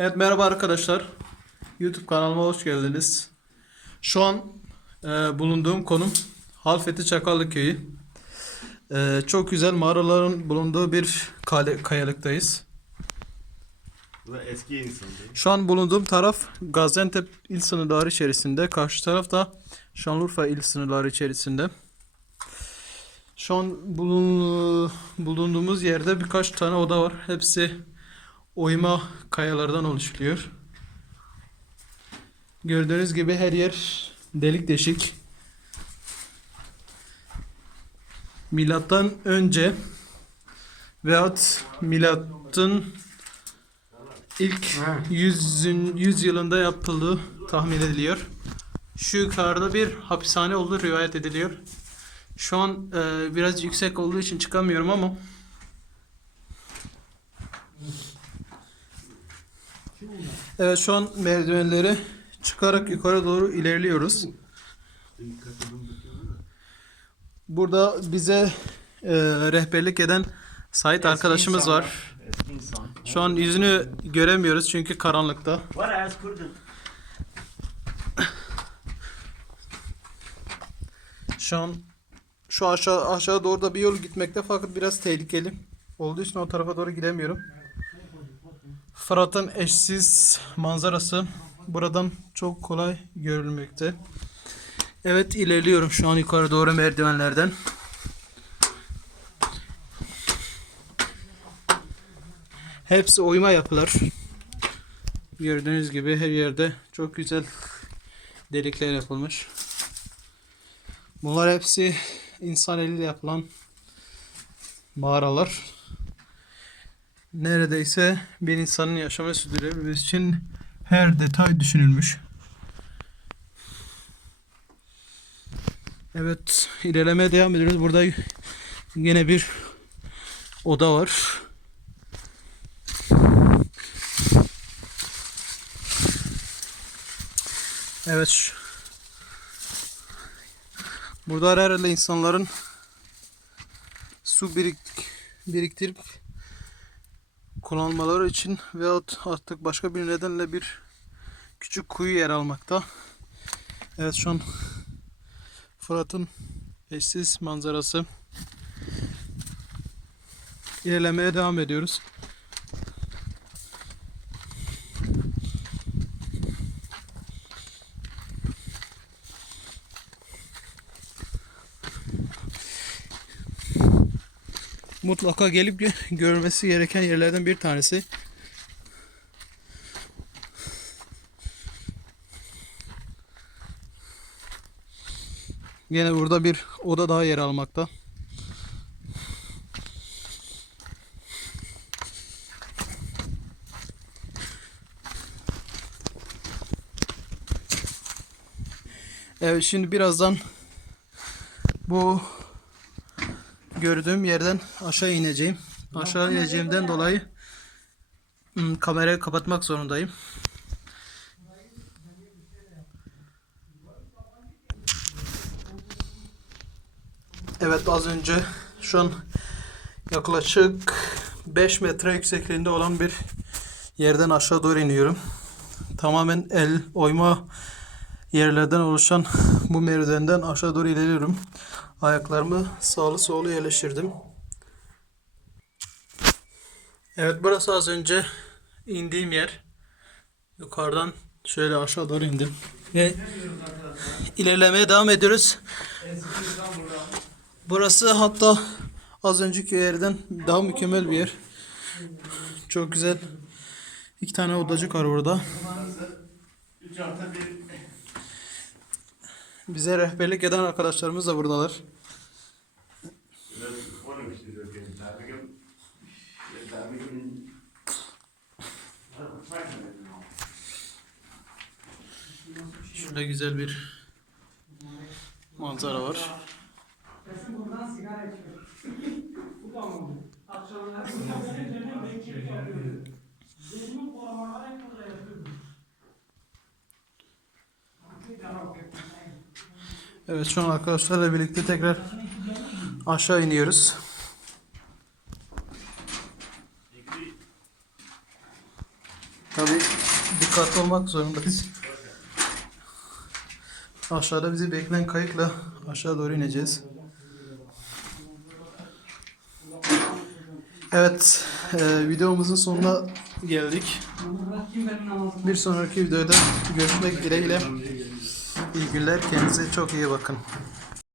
Evet merhaba arkadaşlar. YouTube kanalıma hoş geldiniz. Şu an e, bulunduğum konum Halfeti Çakallı Köyü. E, çok güzel mağaraların bulunduğu bir kale, kayalıktayız. Bu da eski insan değil. Şu an bulunduğum taraf Gaziantep il sınırları içerisinde. Karşı taraf da Şanlıurfa il sınırları içerisinde. Şu an bulun, bulunduğumuz yerde birkaç tane oda var. Hepsi oyma kayalardan oluşuyor. Gördüğünüz gibi her yer delik deşik. Milattan önce veyahut milatın ilk 100, 100 yılında yapıldığı tahmin ediliyor. Şu yukarıda bir hapishane olduğu rivayet ediliyor. Şu an e, biraz yüksek olduğu için çıkamıyorum ama Evet şu an merdivenleri çıkarak yukarı doğru ilerliyoruz. Burada bize e, rehberlik eden Sait arkadaşımız Eski var. insanlar, Eski insan. Şu an yüzünü göremiyoruz çünkü karanlıkta. Var. Şu an şu aşağı aşağı doğru da bir yol gitmekte fakat biraz tehlikeli. Olduğu için o tarafa doğru gidemiyorum. Fırat'ın eşsiz manzarası buradan çok kolay görülmekte. Evet ilerliyorum şu an yukarı doğru merdivenlerden. Hepsi oyma yapılar. Gördüğünüz gibi her yerde çok güzel delikler yapılmış. Bunlar hepsi insan eliyle yapılan mağaralar. Neredeyse bir insanın yaşamı sürdürebilmesi için her detay düşünülmüş. Evet, ilerlemeye devam ediyoruz. Burada yine bir oda var. Evet, Burada herhalde insanların su birik biriktirip kullanmaları için veyahut artık başka bir nedenle bir küçük kuyu yer almakta. Evet şu an Fırat'ın eşsiz manzarası. İlerlemeye devam ediyoruz. Mutlaka gelip gö- görmesi gereken yerlerden bir tanesi. Yine burada bir oda daha yer almakta. Evet şimdi birazdan bu gördüğüm yerden aşağı ineceğim. Aşağı ineceğimden dolayı kamerayı kapatmak zorundayım. Evet az önce şu an yaklaşık 5 metre yüksekliğinde olan bir yerden aşağı doğru iniyorum. Tamamen el oyma yerlerden oluşan bu merdivenden aşağı doğru ilerliyorum. Ayaklarımı sağlı solu yerleştirdim. Evet burası az önce indiğim yer. Yukarıdan şöyle aşağı doğru indim. Ve ilerlemeye devam ediyoruz. Burası hatta az önceki yerden daha mükemmel bir yer. Çok güzel. İki tane odacık var burada. 3 artı 1. Bize rehberlik eden arkadaşlarımız da buradalar. Şurada güzel bir manzara var. Evet şu an arkadaşlarla birlikte tekrar aşağı iniyoruz. Tabi dikkatli olmak zorundayız. Aşağıda bizi bekleyen kayıkla aşağı doğru ineceğiz. Evet, e, videomuzun sonuna geldik. Bir sonraki videoda görüşmek dileğiyle. İyi günler, kendinize çok iyi bakın.